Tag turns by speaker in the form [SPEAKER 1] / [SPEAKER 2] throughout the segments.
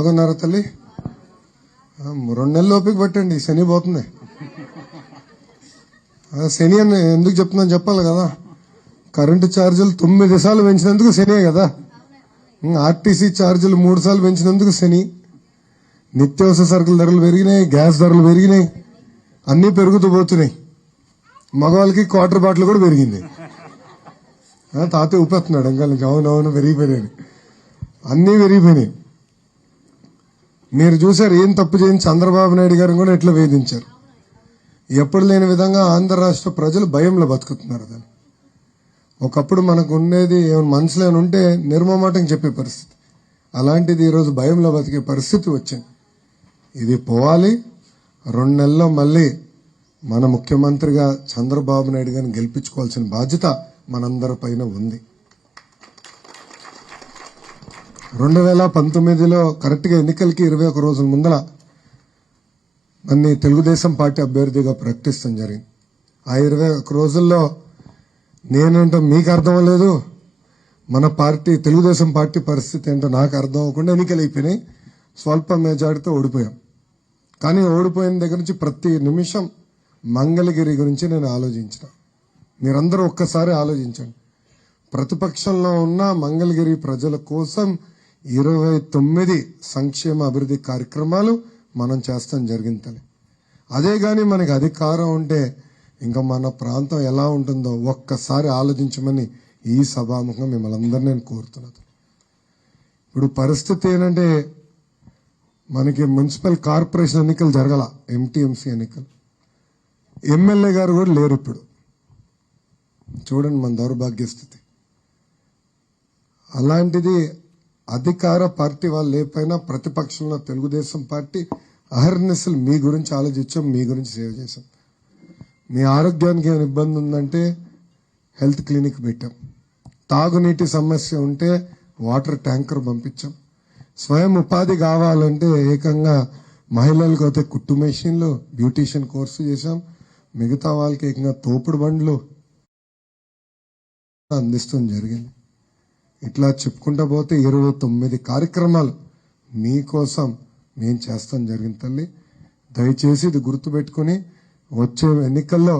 [SPEAKER 1] బాగున్నారా తల్లి? రెండు నెలలు ఓపిక పట్టండి శని పోతుంది. శని అని ఎందుకు చెప్తున్నాను చెప్పాలి కదా. కరెంటు ఛార్జీలు తొమ్మిది సార్లు పెంచినందుకు శనే కదా. ఆర్టీసీ ఛార్జీలు మూడు సార్లు పెంచినందుకు శని. నిత్యావసర సరుకుల ధరలు పెరిగినాయి గ్యాస్ ధరలు పెరిగినాయి అన్నీ పెరుగుతూ పోతున్నాయి. మగవాళ్ళకి క్వార్టర్ బాటిల్ కూడా పెరిగింది. ఆ, తాతయ్య ఊపేస్తున్నాడు ఇంకా అవునవును పెరిగిపోయినాయి అన్నీ పెరిగిపోయినాయి. మీరు చూశారు ఏం తప్పు చేయని చంద్రబాబు నాయుడు గారిని కూడా ఎట్లా వేధించారు? ఎప్పుడు లేని విధంగా ఆంధ్ర రాష్ట్ర ప్రజలు భయంలో బతుకుతున్నారు దాన్ని. ఒకప్పుడు మనకు ఉండేది ఏమైనా మనసులో ఉంటే నిర్మమాటం చెప్పే పరిస్థితి. అలాంటిది ఈరోజు భయంలో బతికే పరిస్థితి వచ్చింది. ఇది పోవాలి. రెండు నెలల్లో మళ్ళీ మన ముఖ్యమంత్రిగా చంద్రబాబు నాయుడు గారిని గెలిపించుకోవాల్సిన బాధ్యత మనందరి పైన ఉంది. రెండు వేల పంతొమ్మిదిలో కరెక్ట్గా ఎన్నికలకి ఇరవై ఒక రోజుల ముందర నన్ను తెలుగుదేశం పార్టీ అభ్యర్థిగా ప్రకటిస్తాం జరిగింది. ఆ ఇరవై ఒక రోజుల్లో నేనంటే మీకు అర్థం లేదు మన పార్టీ తెలుగుదేశం పార్టీ పరిస్థితి ఏంటో నాకు అర్థం అవ్వకుండా ఎన్నికలు అయిపోయినాయి. స్వల్ప మెజార్టీతో ఓడిపోయాం. కానీ ఓడిపోయిన దగ్గర నుంచి ప్రతి నిమిషం మంగళగిరి గురించి నేను ఆలోచించిన. మీరందరూ ఒక్కసారి ఆలోచించండి. ప్రతిపక్షంలో ఉన్న మంగళగిరి ప్రజల కోసం ఇరవై తొమ్మిది సంక్షేమ అభివృద్ధి కార్యక్రమాలు మనం చేస్తాం జరిగిందని అదే కానీ మనకి అధికారం ఉంటే ఇంకా మన ప్రాంతం ఎలా ఉంటుందో ఒక్కసారి ఆలోచించమని ఈ సభాముఖం మిమ్మల్ని అందరినీ నేను కోరుతున్నాను ఇప్పుడు పరిస్థితి ఏంటంటే మనకి మున్సిపల్ కార్పొరేషన్ ఎన్నికలు జరగల ఎంటీఎంసీ ఎన్నికలు. ఎమ్మెల్యే గారు కూడా లేరు ఇప్పుడు. చూడండి మన దౌర్భాగ్య స్థితి అలాంటిది అధికార పార్టీ వాళ్ళు లేకపోయినా ప్రతిపక్షంలో తెలుగుదేశం పార్టీ అహర్నిశలు మీ గురించి ఆలోచించాం మీ గురించి సేవ చేశాం. మీ ఆరోగ్యానికి ఏమైనా ఇబ్బంది ఉందంటే హెల్త్ క్లినిక్ పెట్టాం. తాగునీటి సమస్య ఉంటే వాటర్ ట్యాంకర్ పంపించాం. స్వయం ఉపాధి కావాలంటే ఏకంగా మహిళలకు అయితే కుట్టు మెషిన్లు బ్యూటీషియన్ కోర్సు చేశాం. మిగతా వాళ్ళకి ఏకంగా తోపుడు బండ్లు అందిస్తాం జరిగింది. ఇట్లా చెప్పుకుంటా పోతే ఇరవై తొమ్మిది కార్యక్రమాలు మీకోసం మేము చేస్తాం జరిగింది తల్లి. దయచేసి ఇది గుర్తుపెట్టుకుని వచ్చే ఎన్నికల్లో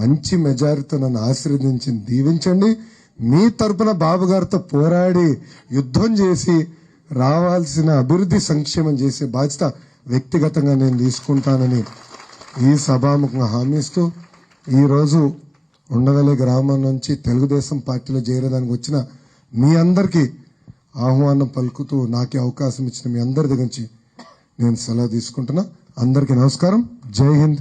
[SPEAKER 1] మంచి మెజారిటీతో నన్ను ఆశీర్వదించి దీవించండి. మీ తరపున బాబు గారితో పోరాడి యుద్ధం చేసి రావాల్సిన అభివృద్ధి సంక్షేమం చేసే బాధ్యత వ్యక్తిగతంగా నేను తీసుకుంటానని ఈ సభాముఖంగా హామీస్తూ ఈరోజు ఉండవల్లి గ్రామం నుంచి తెలుగుదేశం పార్టీలో చేరేదానికి వచ్చిన మీ అందరికీ ఆహ్వానం పలుకుతూ నాకే అవకాశం ఇచ్చిన మీ అందరి దగ్గర నుంచి నేను సెలవు తీసుకుంటున్నా. అందరికీ నమస్కారం. జై హింద్.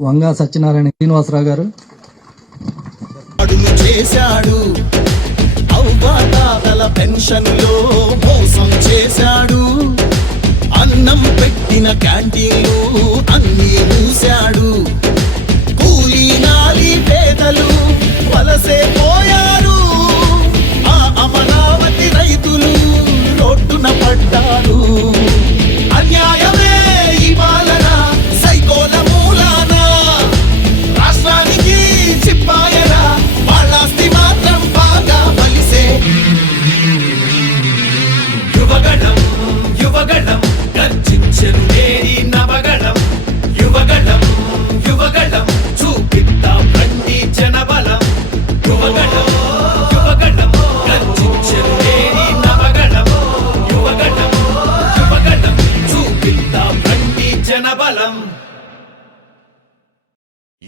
[SPEAKER 2] వంగా సత్యనారాయణ శ్రీనివాసరావు గారు.
[SPEAKER 3] చేశాడు. అవ్వాతాతల పెన్షన్లో మోసం చేశాడు. అన్నం పెట్టిన క్యాంటీన్లు అన్నీ మూశాడు. కూలీ పేదలు వలసే పోయారు. ఆ అమరావతి రైతులు రోడ్డున పడ్డారు. అన్యాయమే ఇవాళన సైకోల మూలాన. రాష్ట్రానికి చిప్పాయరా వాళ్ళాస్తి మాత్రం బాగా బలిసే యువగణం యువగణం గర్జించెను నేరి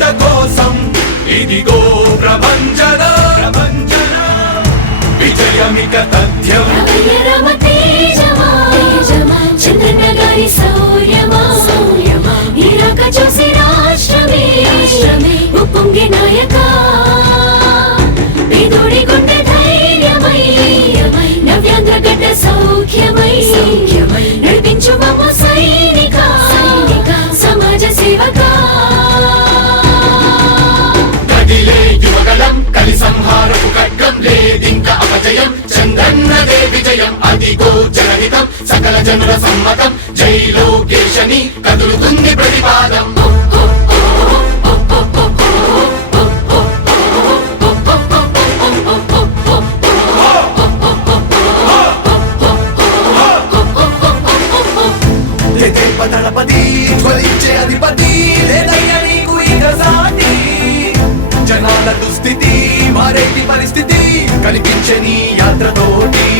[SPEAKER 4] భవిత కోసం. ఇదిగో ప్రభంజన. ప్రభంజన. విజయమిక తథ్యం.
[SPEAKER 5] జనుల సమ్మతం. జై లోకేశని కదులుతుంది ప్రతిపాదం.
[SPEAKER 4] తెగేప దళపతి జ్వలించే అధిపతి లేదయ్య నీకు ఇక సాటి జనాల దుస్థితి మారేటి పరిస్థితి కనిపించే యాత్రతోటి.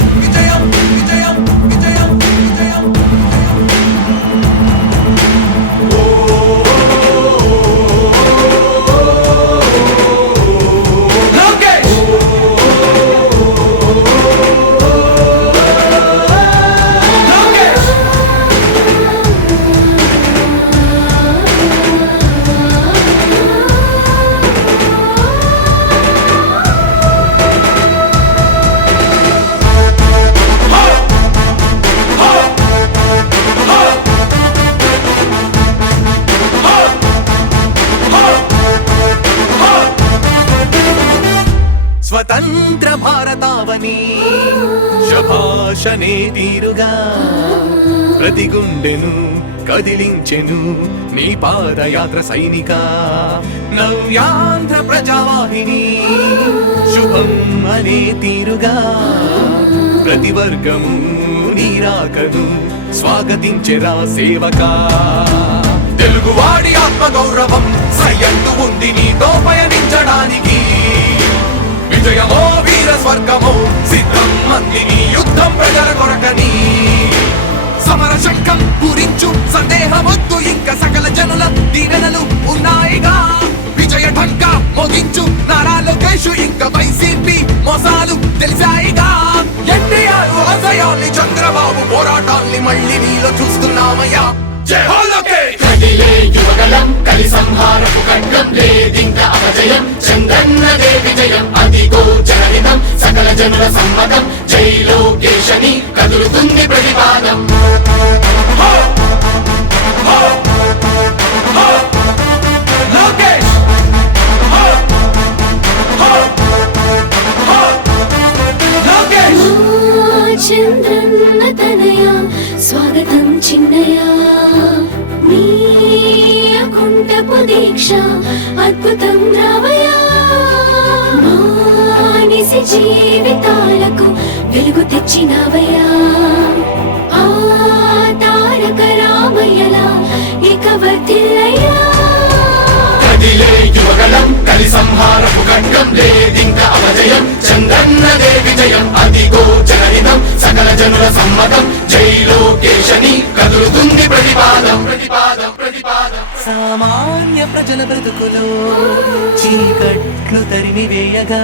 [SPEAKER 4] శభాషనే తీరుగా. ప్రతి గుండెను కదిలించెను నీ పాదయాత్ర సైనిక. నవ్యాంధ్ర ప్రజావాహిని శుభం అనే తీరుగా. ప్రతి వర్గము నీరాకను స్వాగతించెరా సేవకా. తెలుగువాడి ఆత్మ గౌరవం సయ్యంటు ఉంది నీతో పయనించడానికి విజయమో వీర స్వర్గమో సిద్ధం మందిని యుద్ధం ప్రజల కొరకని. సమర శంఖం పూరించు సందేహమొద్దు ఇంకా సకల జనుల దీవెనలు ఉన్నాయిగా. విజయ ఢంక మోగించు నారా లోకేష్ ఇంకా వైసీపీ మోసాలు తెలిసాయిగా. ఎన్టీఆర్ ఆశయాల్ని చంద్రబాబు పోరాటాన్ని మళ్ళీ నీలో చూస్తున్నామయ్యా.
[SPEAKER 5] కదిలే యువగలం కలి సంహారపు ఖడ్గం లేదింక అపజయం చంద్రన్నదే విజయం అదిగో జనహితం సకల జనుల సమ్మతం జై లోకేశని కదులుతుంది ప్రతిపాదం.
[SPEAKER 6] వెలుగు తెచ్చినవయ్యా ఆ తారక రామయ్యలా ఇక వర్ధిల్లయ్యా
[SPEAKER 5] కదిలే యువగలం కలి సంహారపు ఖడ్గం లేదింక అపజయం చంద్రన్నదే విజయం అదిగో జనహితం సకల జనుల సమ్మతం జై లోకేశని కదులుతుంది ప్రతిపాదం ప్రతిపాదం ప్రతిపాదం.
[SPEAKER 7] సామాన్య ప్రజల బ్రతుకులో చీకట్లు తరిమి వేయగా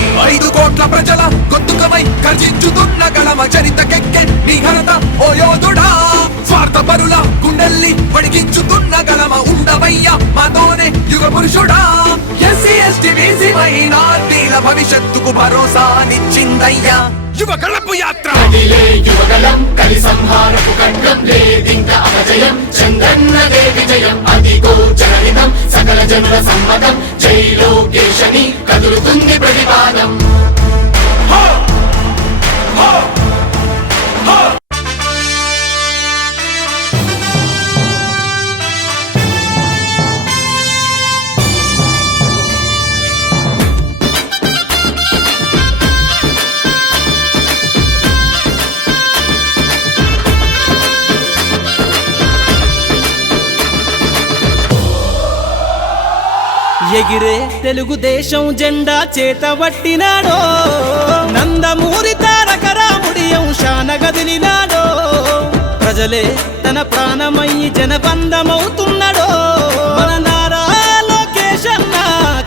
[SPEAKER 4] ఐదు కోట్ల ప్రజల గొంతుకమై గర్జించుతున్న గళమ చరితకెక్కె నీ ఘనత ఓ యోధుడా. స్వార్థ పరుల గుండెల్ని వడిగించుతున్న గళమ ఉండవయ్యా మాతోనే యుగ పురుషుడా. ఎస్సీ ఎస్టీ బీసీ మైనార్టీల భవిష్యత్తుకు భరోసానిచ్చిందయ్యా యువ గళపు యాత్ర.
[SPEAKER 5] కదిలే యువగలం కలి సంహారపు ఖండం లేదింక అపజయం చంద్రన్నదే విజయం అదిగో చరణితం సకల జనుల సమ్మతం జై లోకేశని కదులుతుంది ప్రతిపాదం
[SPEAKER 8] ఎగిరే తెలుగుదేశం జెండా చేతబట్టినాడో నందమూరి తారక రాముడి అంశాన గదిలినాడో. ప్రజలే తన ప్రాణమయ్యి జనబంధమవుతున్నాడో. మన